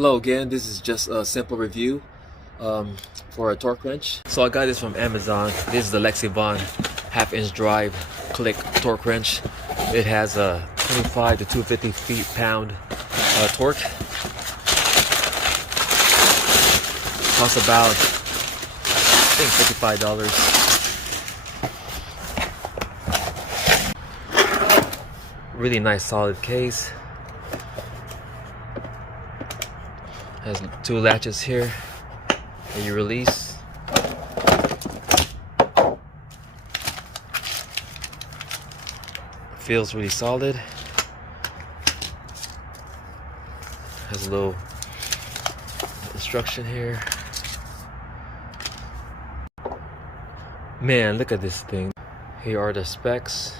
Hello again, this is just a simple review for a torque wrench. So I got this from Amazon. This is the Lexivon half-inch drive click torque wrench. It has a 25 to 250 feet-pound torque. Costs about, I think, $55. Really nice solid case. Has two latches here that you release. Feels really solid. Has a little instruction here. Man, look at this thing. Here are the specs.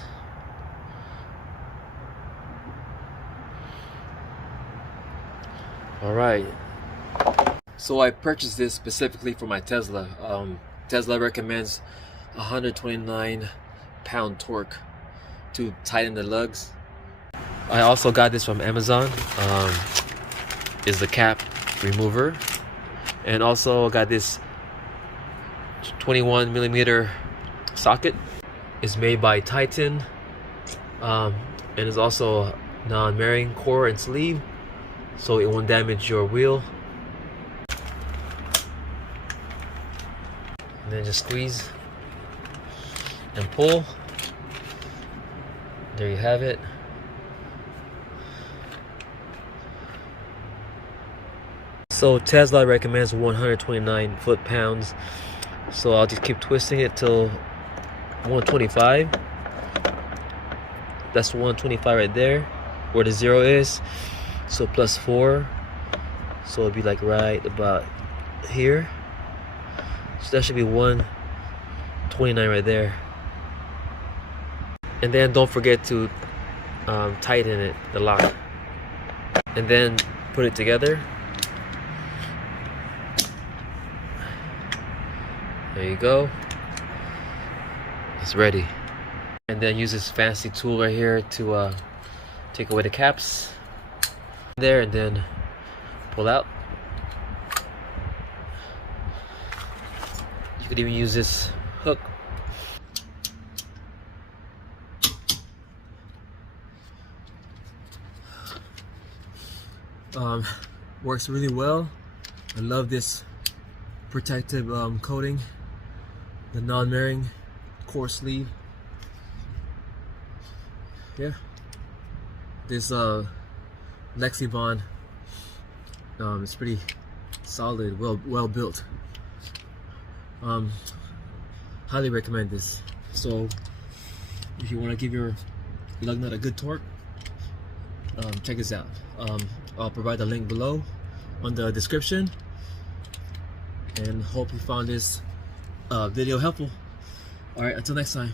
All right. So I purchased this specifically for my Tesla. Tesla recommends 129-pound torque to tighten the lugs. I also got this from Amazon. Is the cap remover, and also got this 21mm socket. It's made by Titan, and is also non-marrying core and sleeve, so it won't damage your wheel. And then just squeeze and pull. There you have it. So Tesla recommends 129 foot-pounds. So I'll just keep twisting it till 125. That's 125 right there, where the 0 is. So plus 4. So it'll be like right about here. So that should be 129 right there. And then don't forget to tighten it, the lock. And then put it together. There you go. It's ready. And then use this fancy tool right here to take away the caps. There, and then pull out. You could even use this hook. Works really well. I love this protective coating, the non-marrying core sleeve. Yeah, this Lexivon, it's pretty solid, well built. Highly recommend this. So if you want to give your lug nut a good torque, check this out. I'll provide the link below on the description, and hope you found this video helpful. All right, until next time.